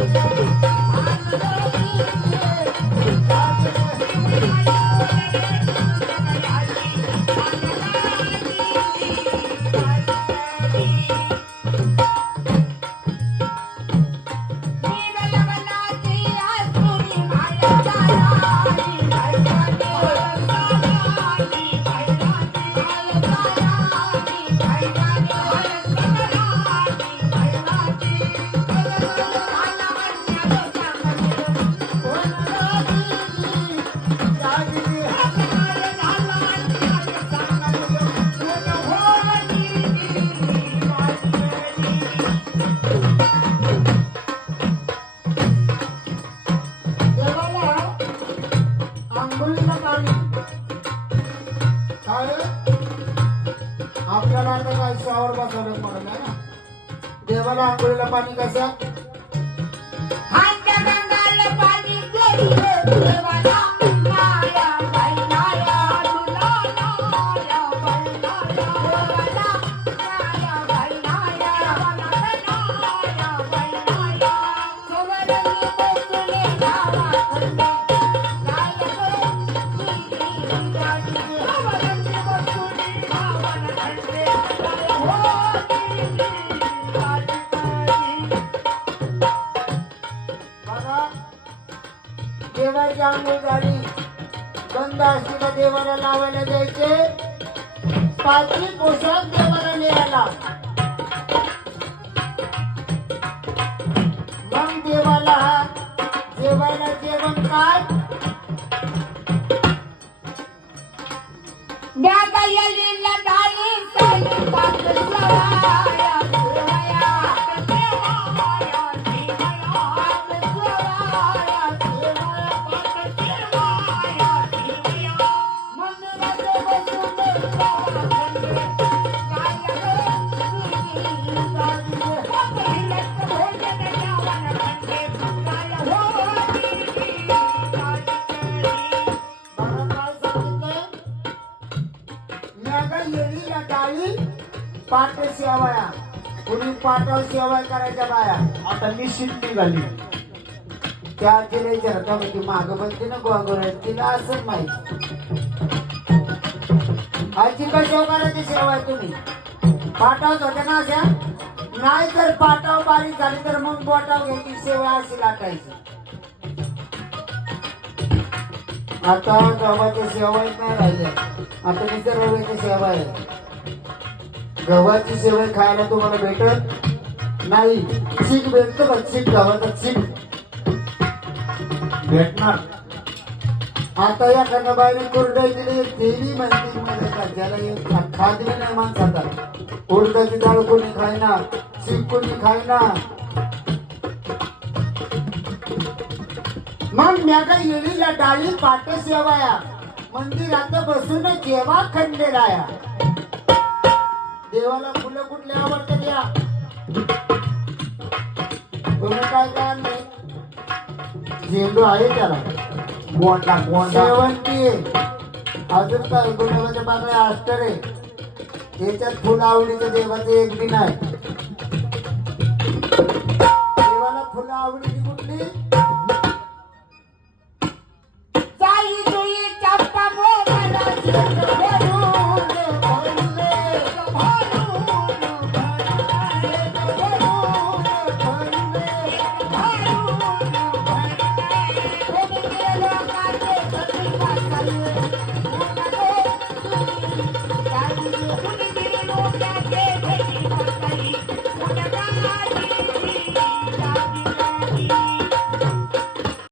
Thank you. Shower म्हणून आहे ना? देवाला आंघोळीला पाणी कसं? बघा देवाची आंघोळ झाली गंध असली देवाला लावायला द्यायचे. पाचवी पोशाख देवाला मिळाला मग देवाला जेवायला जेवण काय? बघा पाट शेवाया कुणी पाटावर शेवाय करायच्या बाया. आता निश्चित निघाली. त्या तिने विचार म्हणजे माग बनते ना गोगोर तिला असं माहिती. आजी कशा करायची शेवाय तुम्ही? पाटावर होत्या ना अशा. नाही तर पाटाव बारीक झाली तर मग बोटाव घ्यायची सेवा अशी लाटायची. आता गव्हाच्या शेवाय नाही राहिल्या आता नुसतं सेवा आहे. गव्हाची सेवय खायला तुम्हाला भेटत नाही. चीक भेटत का चीक गव्हाचा चीक भेटणार. आता या एखाद्या बाईने कुरडाई दिली देवी म्हणते मध्ये ज्याला एक नाही माणसाचा. उडदाची डाळ कोणी खायना चीक कोणी खायना मग म्या काय येळीला डाळी पाठ सेवाया. मंदिरात बसून जेवा खंडेराया. देवाला फुलं कुठले आवडतात या तुम्ही काय काय आणलंय? झेंडू आहे त्याला. गोंडा गोंडा शेवंती. अजून काय? गुलाबाच्या पाकळ्या अस्तर आहे त्याच्यात फुल आवडीचं देवाचं एक बी नाही. देवाला फुलं आवडीची कुठली?